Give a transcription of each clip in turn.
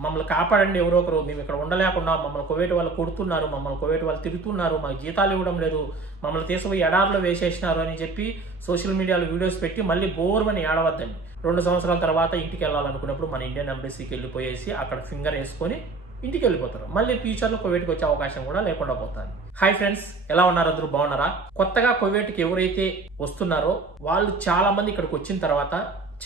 మమ్మల్ని కాపాడండి ఎవరో ఒకరు, మేము ఇక్కడ ఉండలేకుండా మమ్మల్ని కువైట్ వాళ్ళు కొడుతున్నారు, మమ్మల్ని కువైట్ వాళ్ళు తిరుగుతున్నారు, మాకు జీతాలు ఇవ్వడం లేదు, మమ్మల్ని తీసుకుపోయి ఎడారిలో వేసేసినారు అని చెప్పి సోషల్ మీడియాలో వీడియోస్ పెట్టి మళ్ళీ బోర్మని ఏడవద్దండి. 2 సంవత్సరాల తర్వాత ఇంటికి వెళ్ళాలనుకున్నప్పుడు మన ఇండియన్ ఎంబసీకి వెళ్ళిపోయేసి అక్కడ ఫింగర్ వేసుకొని ఇంటికి వెళ్ళిపోతారు. మళ్ళీ ఫ్యూచర్లో కువైట్కి వచ్చే అవకాశం కూడా లేకుండా పోతుంది. హాయ్ ఫ్రెండ్స్, ఎలా ఉన్నారు? అందరూ బాగున్నారా? కొత్తగా కువైట్కి ఎవరైతే వస్తున్నారో వాళ్ళు చాలా మంది ఇక్కడికి వచ్చిన తర్వాత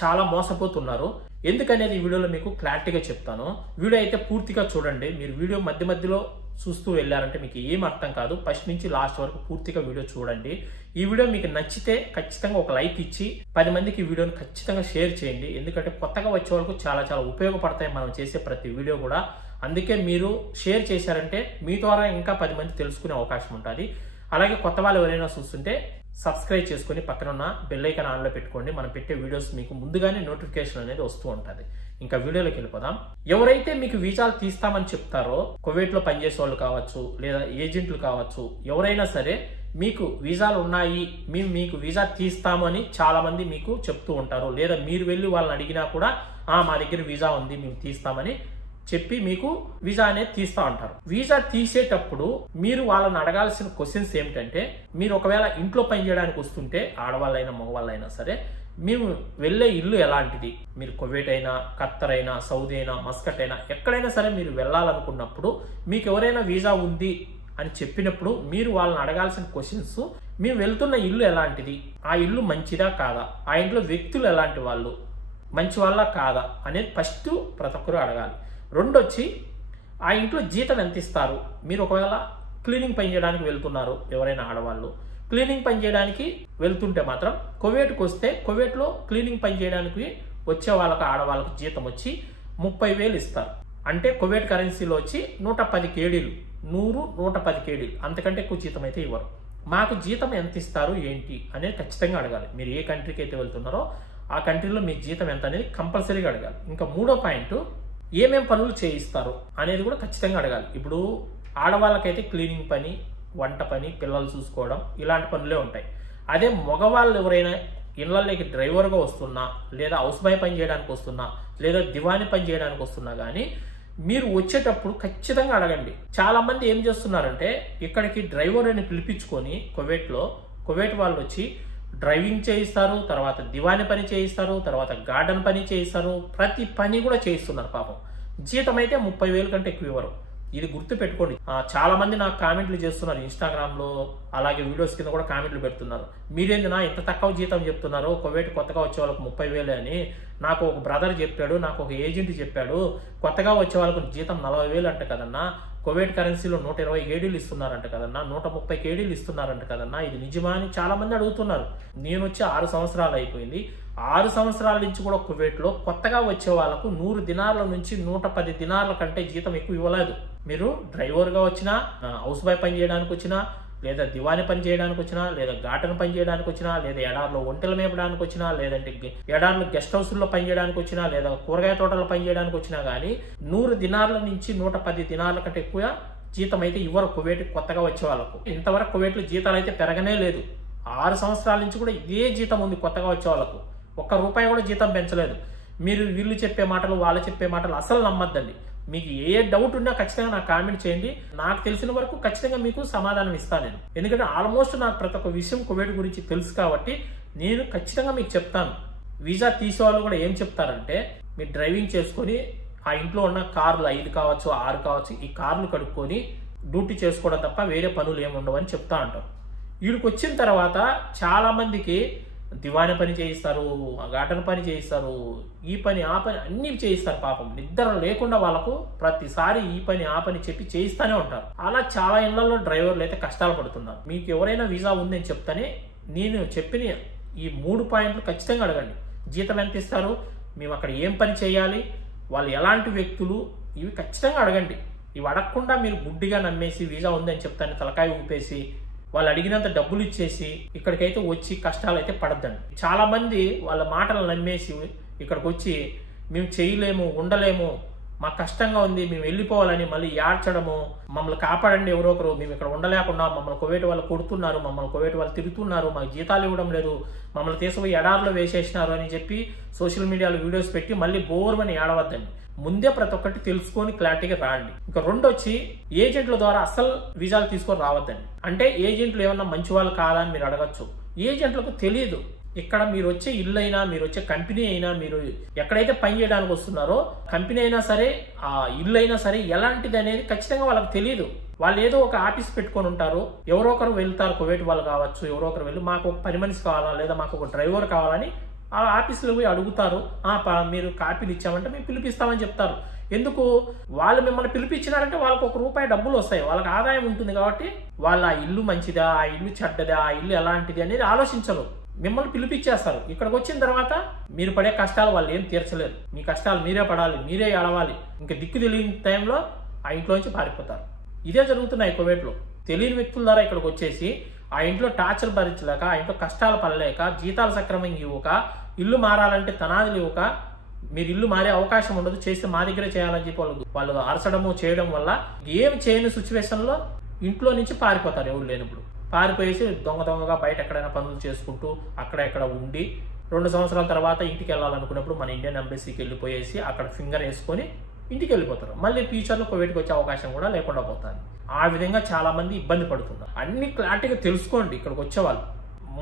చాలా మోసపోతున్నారు. ఎందుకనేది ఈ వీడియోలో మీకు క్లారిటీగా చెప్తాను. వీడియో అయితే పూర్తిగా చూడండి. మీరు వీడియో మధ్యలో చూస్తూ వెళ్ళారంటే మీకు ఏం అర్థం కాదు. ఫస్ట్ నుంచి లాస్ట్ వరకు పూర్తిగా వీడియో చూడండి. ఈ వీడియో మీకు నచ్చితే ఖచ్చితంగా ఒక లైక్ ఇచ్చి 10 మందికి ఈ వీడియోని ఖచ్చితంగా షేర్ చేయండి. ఎందుకంటే కొత్తగా వచ్చే వాళ్ళకు చాలా ఉపయోగపడతాయి మనం చేసే ప్రతి వీడియో కూడా. అందుకే మీరు షేర్ చేశారంటే మీ ద్వారా ఇంకా 10 మంది తెలుసుకునే అవకాశం ఉంటుంది. అలాగే కొత్త వాళ్ళు ఎవరైనా చూస్తుంటే సబ్స్క్రైబ్ చేసుకుని పక్కన ఉన్న బెల్ ఐకాన్ ఆన్లో పెట్టుకోండి. మనం పెట్టే వీడియోస్ మీకు ముందుగానే నోటిఫికేషన్ అనేది వస్తూ ఉంటుంది. ఇంకా వీడియోలోకి వెళ్ళిపోదాం. ఎవరైతే మీకు వీసాలు తీస్తామని చెప్తారో కువైట్లో పనిచేసే వాళ్ళు కావచ్చు, లేదా ఏజెంట్లు కావచ్చు, ఎవరైనా సరే మీకు వీసాలు ఉన్నాయి, మేము మీకు వీసా తీస్తామని చాలా మంది మీకు చెప్తూ ఉంటారు. లేదా మీరు వెళ్ళి వాళ్ళని అడిగినా కూడా మా దగ్గర వీసా ఉంది మేము తీస్తామని చెప్పి మీకు వీసా అనేది తీస్తా ఉంటారు. వీసా తీసేటప్పుడు మీరు వాళ్ళని అడగాల్సిన క్వశ్చన్స్ ఏమిటంటే, మీరు ఒకవేళ ఇంట్లో పని చేయడానికి వస్తుంటే ఆడవాళ్ళైనా మగవాళ్ళైనా సరే, మేము వెళ్ళే ఇల్లు ఎలాంటిది, మీరు కువైట్ అయినా, ఖత్తర్ అయినా, సౌదీ అయినా, మస్కట్ అయినా ఎక్కడైనా సరే మీరు వెళ్ళాలనుకున్నప్పుడు మీకు ఎవరైనా వీసా ఉంది అని చెప్పినప్పుడు మీరు వాళ్ళని అడగాల్సిన క్వశ్చన్స్, మేము వెళ్తున్న ఇల్లు ఎలాంటిది, ఆ ఇల్లు మంచిదా కాదా, ఆ ఇంట్లో వ్యక్తులు ఎలాంటి వాళ్ళు, మంచి వాళ్ళ కాదా అనేది ఫస్ట్ ప్రతి ఒక్కరు అడగాలి. రెండొచ్చి ఆ ఇంట్లో జీతం ఎంత ఇస్తారు. మీరు ఒకవేళ క్లీనింగ్ పని చేయడానికి వెళ్తున్నారు, ఎవరైనా ఆడవాళ్ళు క్లీనింగ్ పని చేయడానికి వెళ్తుంటే మాత్రం కువైట్కి వస్తే కువైట్లో క్లీనింగ్ పని చేయడానికి వచ్చే వాళ్ళకి ఆడవాళ్ళకి జీతం వచ్చి 30,000 ఇస్తారు. అంటే కువైట్ కరెన్సీలో వచ్చి 110 కేడీలు, 110 కేడీలు, అంతకంటే ఎక్కువ జీతం అయితే ఇవ్వరు. మాకు జీతం ఎంత ఇస్తారు ఏంటి అనేది ఖచ్చితంగా అడగాలి. మీరు ఏ కంట్రీకి అయితే వెళ్తున్నారో ఆ కంట్రీలో మీకు జీతం ఎంత అనేది కంపల్సరీగా అడగాలి. ఇంకా మూడో పాయింట్, ఏమేం పనులు చేయిస్తారు అనేది కూడా ఖచ్చితంగా అడగాలి. ఇప్పుడు ఆడవాళ్ళకైతే క్లీనింగ్ పని, వంట పని, పిల్లలు చూసుకోవడం ఇలాంటి పనులే ఉంటాయి. అదే మగవాళ్ళు ఎవరైనా ఇళ్లలోకి డ్రైవర్గా వస్తున్నా, లేదా హౌస్ బాయ్ పని చేయడానికి వస్తున్నా, లేదా దివాని పని చేయడానికి వస్తున్నా కానీ మీరు వచ్చేటప్పుడు ఖచ్చితంగా అడగండి. చాలా మంది ఏం చేస్తున్నారంటే ఇక్కడికి డ్రైవర్ అని పిలిపించుకొని కువైట్ వాళ్ళు వచ్చి డ్రైవింగ్ చేయిస్తారు, తర్వాత దివాని పని చేయిస్తారు, తర్వాత గార్డెన్ పని చేయిస్తారు, ప్రతి పని కూడా చేయిస్తున్నారు. పాపం జీతం అయితే 30,000 కంటే ఎక్కువ ఇవ్వరు. ఇది గుర్తు పెట్టుకోండి. చాలా మంది నాకు కామెంట్లు చేస్తున్నారు ఇన్స్టాగ్రామ్లో, అలాగే వీడియోస్ కింద కూడా కామెంట్లు పెడుతున్నారు. మీరేంది నా ఇంత తక్కువ జీతం చెప్తున్నారు, కువైట్ కొత్తగా వచ్చే వాళ్ళకు 30,000 అని. నాకు ఒక బ్రదర్ చెప్పాడు, నాకు ఒక ఏజెంట్ చెప్పాడు, కొత్తగా వచ్చే వాళ్ళకు జీతం 40,000 అంట కదన్నా, కువైట్ కరెన్సీలో 120 కేడీలు ఇస్తున్నారంట కదన్నా, 130 కేడీలు ఇస్తున్నారంట కదన్నా, ఇది నిజమా అని చాలా మంది అడుగుతున్నారు. నేను వచ్చి 6 సంవత్సరాలు అయిపోయింది. 6 సంవత్సరాల నుంచి కూడా కువైట్లో కొత్తగా వచ్చే వాళ్ళకు 100 దినార్ల నుంచి 110 దినార్ల కంటే జీతం ఎక్కువ ఇవ్వలేదు. మీరు డ్రైవర్గా వచ్చినా, హౌస్ బాయ్ పని చేయడానికి వచ్చినా, లేదా దివాని పని చేయడానికి వచ్చినా, లేదా గార్డెన్ పని చేయడానికి వచ్చినా, లేదా ఎడార్లో ఒంటెలు మేపడానికి వచ్చినా, లేదంటే ఎడార్లో గెస్ట్ హౌస్లో పని చేయడానికి వచ్చినా, లేదా కూరగాయ తోటలో పని చేయడానికి వచ్చినా కానీ 100 దినార్ల నుంచి 110 దినార్ల కంటే ఎక్కువ జీతం అయితే ఇవ్వరు కువైట్ కొత్తగా వచ్చే వాళ్ళకు. ఇంతవరకు కువైట్లో జీతాలు అయితే పెరగనే లేదు. 6 సంవత్సరాల నుంచి కూడా ఇదే జీతం ఉంది కొత్తగా వచ్చే వాళ్ళకు. ₹1 కూడా జీతం పెంచలేదు. మీరు వీళ్ళు చెప్పే మాటలు, వాళ్ళు చెప్పే మాటలు అసలు నమ్మద్దండి. మీకు ఏ డౌట్ ఉన్నా ఖచ్చితంగా నాకు కామెంట్ చేయండి. నాకు తెలిసిన వరకు ఖచ్చితంగా మీకు సమాధానం ఇస్తాను నేను. ఎందుకంటే ఆల్మోస్ట్ నాకు ప్రతి ఒక్క విషయం కువైట్ గురించి తెలుసు కాబట్టి నేను ఖచ్చితంగా మీకు చెప్తాను. వీసా తీసే వాళ్ళు కూడా ఏం చెప్తారంటే, మీరు డ్రైవింగ్ చేసుకొని ఆ ఇంట్లో ఉన్న కార్లు 5 కావచ్చు, 6 కావచ్చు, ఈ కార్లు కడుక్కొని డ్యూటీ చేసుకోవడం తప్ప వేరే పనులు ఏమి ఉండవని చెప్తా అంటారు. వీడికి వచ్చిన తర్వాత చాలా మందికి దివాని పని చేయిస్తారు, గార్డెన్ పని చేయిస్తారు, ఈ పని ఆ పని అన్ని చేయిస్తారు. పాపం నిద్ర లేకుండా వాళ్ళకు ప్రతిసారి ఈ పని ఆ పని చెప్పి చేయిస్తానే ఉంటారు. అలా చాలా ఇళ్లలో డ్రైవర్లు అయితే కష్టాలు పడుతున్నారు. మీకు ఎవరైనా వీసా ఉందని చెప్తానే నేను చెప్పిన ఈ 3 పాయింట్లు ఖచ్చితంగా అడగండి. జీతం ఎంత ఇస్తారు, మేము అక్కడ ఏం పని చేయాలి, వాళ్ళు ఎలాంటి వ్యక్తులు, ఇవి ఖచ్చితంగా అడగండి. ఇవి అడగకుండా మీరు గుడ్డిగా నమ్మేసి వీసా ఉందని చెప్తాను తలకాయ ఊపేసి వాళ్ళు అడిగినంత డబ్బులు ఇచ్చేసి ఇక్కడికైతే వచ్చి కష్టాలు అయితే పడద్దండి. చాలా మంది వాళ్ళ మాటలు నమ్మేసి ఇక్కడికి వచ్చి మేము చేయలేము, ఉండలేము, మాకు కష్టంగా ఉంది, మేము వెళ్ళిపోవాలని మళ్ళీ ఏడ్చడము, మమ్మల్ని కాపాడండి ఎవరో ఒకరు, మేము ఇక్కడ ఉండలేకుండా మమ్మల్ని కువైట్ వాళ్ళు కొడుతున్నారు, మమ్మల్ని కువైట్ వాళ్ళు తిరుగుతున్నారు, మాకు జీతాలు ఇవ్వడం లేదు, మమ్మల్ని తీసుకుపోయి ఎడారిలో వేసేసినారు అని చెప్పి సోషల్ మీడియాలో వీడియోస్ పెట్టి మళ్ళీ బోర్మని ఏడవద్దండి. ముందే ప్రతి ఒక్కటి తెలుసుకొని క్లారిటీగా రాండి. ఇంకా రెండు వచ్చి ఏజెంట్ల ద్వారా అస్సలు వీసాలు తీసుకొని రావద్దండి. అంటే ఏజెంట్లు ఏమన్నా మంచి వాళ్ళు కాదా అని మీరు అడగచ్చు. ఏజెంట్లకు తెలియదు ఇక్కడ మీరు వచ్చే ఇల్లు అయినా, మీరు వచ్చే కంపెనీ అయినా, మీరు ఎక్కడైతే పని చేయడానికి వస్తున్నారో కంపెనీ అయినా సరే, ఆ ఇల్లు అయినా సరే ఎలాంటిది అనేది ఖచ్చితంగా వాళ్ళకి తెలియదు. వాళ్ళు ఏదో ఒక ఆఫీస్ పెట్టుకొని ఉంటారు, ఎవరో ఒకరు వెళ్తారు, కువైట్ వాళ్ళు కావచ్చు, ఎవరో ఒకరు వెళ్ళి మాకు ఒక పని మనిషి కావాలా లేదా మాకు ఒక డ్రైవర్ కావాలని ఆ ఆఫీసులో పోయి అడుగుతారు. మీరు కాపీలు ఇచ్చామంటే మేము పిలిపిస్తామని చెప్తారు. ఎందుకు? వాళ్ళు మిమ్మల్ని పిలిపించినారంటే వాళ్ళకు ₹1 డబ్బులు వస్తాయి, వాళ్ళకి ఆదాయం ఉంటుంది. కాబట్టి వాళ్ళు ఆ ఇల్లు మంచిదా, ఆ ఇల్లు చెడ్డదా, ఆ ఇల్లు ఎలాంటిది అనేది ఆలోచించరు, మిమ్మల్ని పిలిపించేస్తారు. ఇక్కడికి వచ్చిన తర్వాత మీరు పడే కష్టాలు వాళ్ళు ఏం తీర్చలేరు. మీ కష్టాలు మీరే పడాలి, మీరే ఏడవాలి. ఇంకా దిక్కు తెలియని టైంలో ఆ ఇంట్లోంచి పారిపోతారు. ఇదే జరుగుతున్నాయి కువైట్లో. తెలియని వ్యక్తుల ద్వారా ఇక్కడికి వచ్చేసి ఆ ఇంట్లో టార్చర్ భరించలేక, ఆ ఇంట్లో కష్టాలు పడలేక, జీతాలు సక్రమంగా ఇవ్వక, ఇల్లు మారాలంటే తనాదులు ఇవ్వక, మీరు ఇల్లు మారే అవకాశం ఉండదు, చేస్తే మా దగ్గరే చేయాలని చెప్పి వాళ్ళు అరచడము చేయడం వల్ల ఏం చేయని సిచ్యువేషన్లో ఇంట్లో నుంచి పారిపోతారు. ఎవరు లేనప్పుడు పారిపోయేసి దొంగగా బయట ఎక్కడైనా పనులు చేసుకుంటూ అక్కడ ఉండి 2 సంవత్సరాల తర్వాత ఇంటికి వెళ్ళాలనుకున్నప్పుడు మన ఇండియన్ ఎంబసీకి వెళ్ళిపోయేసి అక్కడ ఫింగర్ వేసుకొని ఇంటికి వెళ్ళిపోతారు. మళ్ళీ ఫ్యూచర్లో కువైట్కి వచ్చే అవకాశం కూడా లేకుండా పోతారు. ఆ విధంగా చాలా మంది ఇబ్బంది పడుతున్నారు. అన్ని క్లారిటీగా తెలుసుకోండి. ఇక్కడికి వచ్చేవాళ్ళు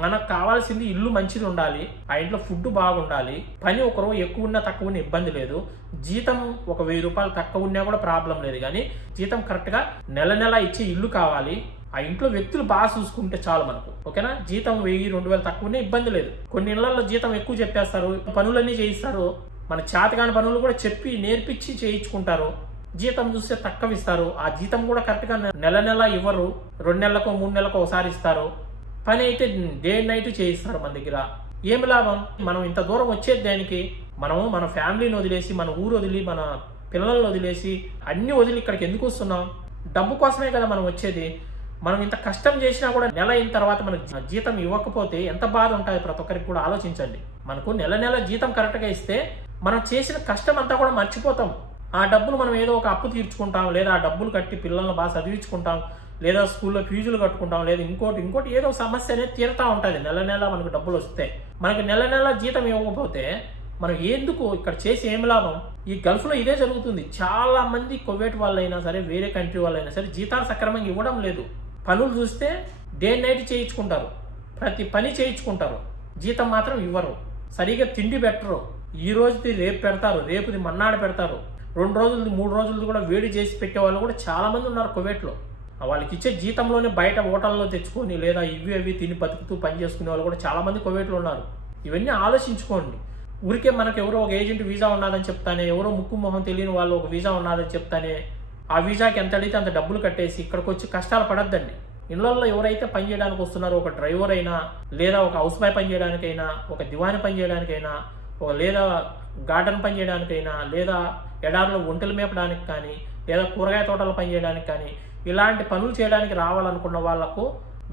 మనకు కావాల్సింది ఇల్లు మంచిది ఉండాలి, ఆ ఇంట్లో ఫుడ్ బాగుండాలి, పని ఒకరు ఎక్కువ ఉన్నా తక్కువ ఉన్నా ఇబ్బంది లేదు, జీతం ఒక ₹1000 తక్కువ ఉన్నా కూడా ప్రాబ్లం లేదు, కానీ జీతం కరెక్ట్గా నెల ఇచ్చే ఇల్లు కావాలి. ఆ ఇంట్లో వ్యక్తులు బాగా చూసుకుంటే చాలు మనకు, ఓకేనా? జీతం 1000-2000 తక్కువ ఉన్నా ఇబ్బంది లేదు. కొన్ని ఇళ్లలో జీతం ఎక్కువ చెప్పేస్తారు, పనులన్నీ చేయిస్తారు, మన చేతకాని పనులు కూడా చెప్పి నేర్పించి చేయించుకుంటారు. జీతం చూస్తే తక్కువ ఇస్తారు. ఆ జీతం కూడా కరెక్ట్గా నెల ఇవ్వరు, 2 నెలలకో 3 నెలలకో ఒకసారి ఇస్తారు. పని అయితే డే అండ్ నైట్ చేయిస్తారు. మన దగ్గర ఏమి లాభం? మనం ఇంత దూరం వచ్చేది దానికి? మనము మన ఫ్యామిలీని వదిలేసి, మన ఊరు వదిలి, మన పిల్లల్ని వదిలేసి, అన్ని వదిలి ఇక్కడికి ఎందుకు వస్తున్నాం? డబ్బు కోసమే కదా మనం వచ్చేది. మనం ఇంత కష్టం చేసినా కూడా నెల అయిన తర్వాత మనకు జీతం ఇవ్వకపోతే ఎంత బాధ ఉంటుంది ప్రతి ఒక్కరికి కూడా ఆలోచించండి. మనకు నెల జీతం కరెక్ట్గా ఇస్తే మనం చేసిన కష్టం అంతా కూడా మర్చిపోతాం. ఆ డబ్బులు మనం ఏదో ఒక అప్పు తీర్చుకుంటాం, లేదా ఆ డబ్బులు కట్టి పిల్లల్ని బాగా చదివించుకుంటాం, లేదా స్కూల్లో ఫీజులు కట్టుకుంటాం, లేదా ఇంకోటి ఏదో సమస్య అనేది తీరుతా ఉంటుంది. నెల మనకు డబ్బులు వస్తే, మనకు నెల జీతం ఇవ్వకపోతే మనం ఎందుకు ఇక్కడ చేసి ఏమి లాభం? ఈ గల్ఫ్లో ఇదే జరుగుతుంది. చాలా మంది కువైట్ వాళ్ళైనా సరే, వేరే కంట్రీ వాళ్ళైనా సరే జీతాలు సక్రమంగా ఇవ్వడం లేదు. పనులు చూస్తే డే నైట్ చేయించుకుంటారు, ప్రతి పని చేయించుకుంటారు, జీతం మాత్రం ఇవ్వరు. సరిగా తిండి పెట్టరు. ఈ రోజుది రేపు పెడతారు, రేపుది మన్నాడు పెడతారు. 2 రోజులది 3 రోజులది కూడా వేడి చేసి పెట్టే వాళ్ళు కూడా చాలా మంది ఉన్నారు కువైట్లో. వాళ్ళకి ఇచ్చే జీతంలోనే బయట హోటల్లో తెచ్చుకొని, లేదా ఇవి తిని బతుకుతూ పని చేసుకునే వాళ్ళు కూడా చాలా మంది కువైట్లో ఉన్నారు. ఇవన్నీ ఆలోచించుకోండి. ఊరికే మనకు ఎవరో ఒక ఏజెంట్ వీసా ఉన్నదని చెప్తానే, ఎవరో ముక్కు మొహం తెలియని వాళ్ళు ఒక వీసా ఉన్నదని చెప్తానే, ఆ వీసాకి ఎంత అడిగితే అంత డబ్బులు కట్టేసి ఇక్కడికి వచ్చి కష్టాలు పడద్దండి. ఇళ్లలో ఎవరైతే పని చేయడానికి వస్తున్నారో, ఒక డ్రైవర్ అయినా, లేదా ఒక హౌస్ బాయ్ పని చేయడానికైనా, ఒక దివాని పని చేయడానికైనా, లేదా గార్డెన్ పని చేయడానికైనా, లేదా ఎడారిలో ఒంటెలు మేపడానికి కానీ, లేదా కూరగాయ తోటలు పని చేయడానికి కానీ, ఇలాంటి పనులు చేయడానికి రావాలనుకున్న వాళ్లకు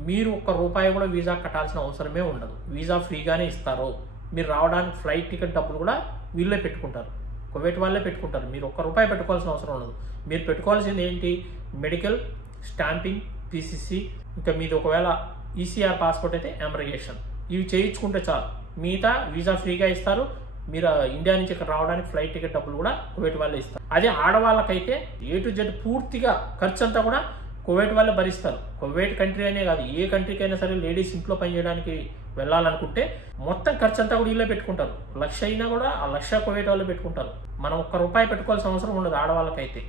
మీరు ₹1 కూడా వీసా కట్టాల్సిన అవసరమే ఉండదు. వీసా ఫ్రీగానే ఇస్తారు. మీరు రావడానికి ఫ్లైట్ టికెట్ డబ్బులు కూడా వీళ్ళే పెట్టుకుంటారు, కువైట్ వాళ్ళే పెట్టుకుంటారు. మీరు ₹1 పెట్టుకోవాల్సిన అవసరం ఉండదు. మీరు పెట్టుకోవాల్సింది ఏంటి? మెడికల్, స్టాంపింగ్, PCC, ఇంకా మీది ఒకవేళ ECR పాస్పోర్ట్ అయితే ఎమిగ్రేషన్, ఇవి చేయించుకుంటే చాలు. మిగతా వీసా ఫ్రీగా ఇస్తారు. మీరు ఇండియా నుంచి ఇక్కడ రావడానికి ఫ్లైట్ టికెట్ డబ్బులు కూడా కువైట్ వాళ్ళే ఇస్తారు. అదే ఆడవాళ్ళకైతే A to Z పూర్తిగా ఖర్చు అంతా కూడా కువైట్ వాళ్ళే భరిస్తారు. కువైట్ కంట్రీ అనే కాదు, ఏ కంట్రీకైనా సరే లేడీస్ ఇంట్లో పని చేయడానికి వెళ్ళాలనుకుంటే మొత్తం ఖర్చు అంతా కూడా వీళ్ళే పెట్టుకుంటారు. 1,00,000 అయినా కూడా ఆ 1,00,000 కువైట్ వాళ్ళే పెట్టుకుంటారు. మనం ₹1 పెట్టుకోవాల్సిన అవసరం ఉండదు ఆడవాళ్ళకైతే.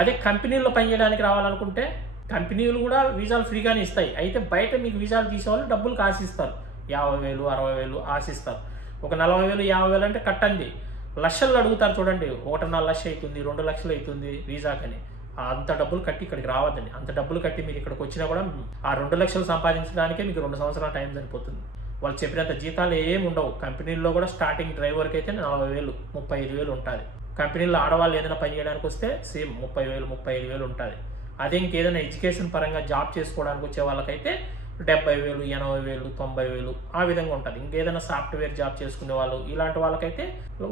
అదే కంపెనీల్లో పని చేయడానికి రావాలనుకుంటే కంపెనీలు కూడా వీసాలు ఫ్రీగానే ఇస్తాయి. అయితే బయట మీకు వీసాలు తీసేవాళ్ళు డబ్బులు ఆశిస్తారు, 50,000, 60,000 ఆశిస్తారు. ఒక 40,000, 50,000 అంటే కట్టండి. లక్షలు అడుగుతారు చూడండి. 1.5 లక్షలు అవుతుంది, 2 లక్షలు అవుతుంది వీసాకని. అంత డబ్బులు కట్టి ఇక్కడికి రావద్దండి. అంత డబ్బులు కట్టి మీరు ఇక్కడికి వచ్చినా కూడా ఆ 2 లక్షలు సంపాదించడానికే మీకు 2 సంవత్సరాల టైం సరిపోతుంది. వాళ్ళు చెప్పినంత జీతాలు ఏమి ఉండవు. కంపెనీల్లో కూడా స్టార్టింగ్ డ్రైవర్కి అయితే 40,000, 35,000 ఉంటుంది. కంపెనీలో ఆడవాళ్ళు ఏదైనా పని చేయడానికి వస్తే సేమ్ 30,000, 35,000 ఉంటుంది. అదే ఇంకేదైనా ఎడ్యుకేషన్ పరంగా జాబ్ చేసుకోవడానికి వచ్చే వాళ్ళకైతే 70,000, 80,000, 90,000 ఆ విధంగా ఉంటుంది. ఇంకేదైనా సాఫ్ట్వేర్ జాబ్ చేసుకునే వాళ్ళు ఇలాంటి వాళ్ళకైతే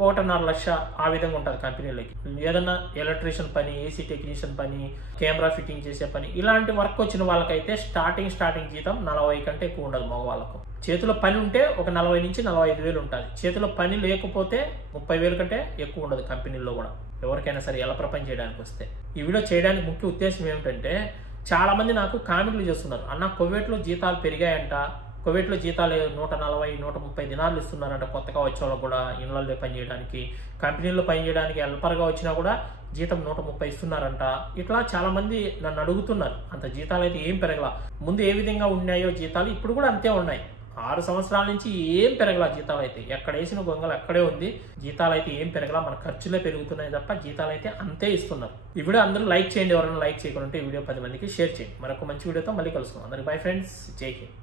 1.5 లక్ష ఆ విధంగా ఉంటుంది కంపెనీలకి. ఏదైనా ఎలక్ట్రీషియన్ పని, AC టెక్నీషియన్ పని, కెమెరా ఫిట్టింగ్ చేసే పని, ఇలాంటి వర్క్ వచ్చిన వాళ్ళకైతే స్టార్టింగ్ జీతం 40 కంటే ఎక్కువ ఉండదు మగవాళ్ళకు. చేతిలో పని ఉంటే ఒక 40 నుంచి 45,000 ఉంటుంది. చేతిలో పని లేకపోతే 30,000 కంటే ఎక్కువ ఉండదు కంపెనీల్లో కూడా, ఎవరికైనా సరే ఎలా పని చేయడానికి వస్తే. ఈ వీడియో చేయడానికి ముఖ్య ఉద్దేశం ఏమిటంటే, చాలా మంది నాకు కామెంట్లు చేస్తున్నారు, అన్న కువైట్లో జీతాలు పెరిగాయంట, కువైట్లో జీతాలు 140, 130 దినాలు ఇస్తున్నారంట కొత్తగా వచ్చే వాళ్ళకు కూడా, ఇళ్లలో పని చేయడానికి, కంపెనీల్లో పని చేయడానికి హెల్పర్గా వచ్చినా కూడా జీతం 130 ఇస్తున్నారంట. ఇట్లా చాలా మంది నన్ను అడుగుతున్నారు. అంత జీతాలు అయితే ఏం పెరగల, ముందు ఏ విధంగా ఉన్నాయో జీతాలు ఇప్పుడు కూడా అంతే ఉన్నాయి. 6 సంవత్సరాల నుంచి ఏం పెరగల జీతాలు అయితే, ఎక్కడ వేసిన గొంగలు అక్కడే ఉంది. జీతాలు అయితే ఏం పెరగల, మన ఖర్చులే పెరుగుతున్నాయి తప్ప జీతాలు అయితే అంతే ఇస్తున్నారు. ఈ వీడియో అందరూ లైక్ చేయండి, ఎవరైనా లైక్ చేయకుండా ఈ వీడియో 10 మందికి షేర్ చేయండి. మరొక మంచి వీడియోతో మళ్ళీ కలుసుకుందాం. అందరికి బై ఫ్రెండ్స్, జై హింద్.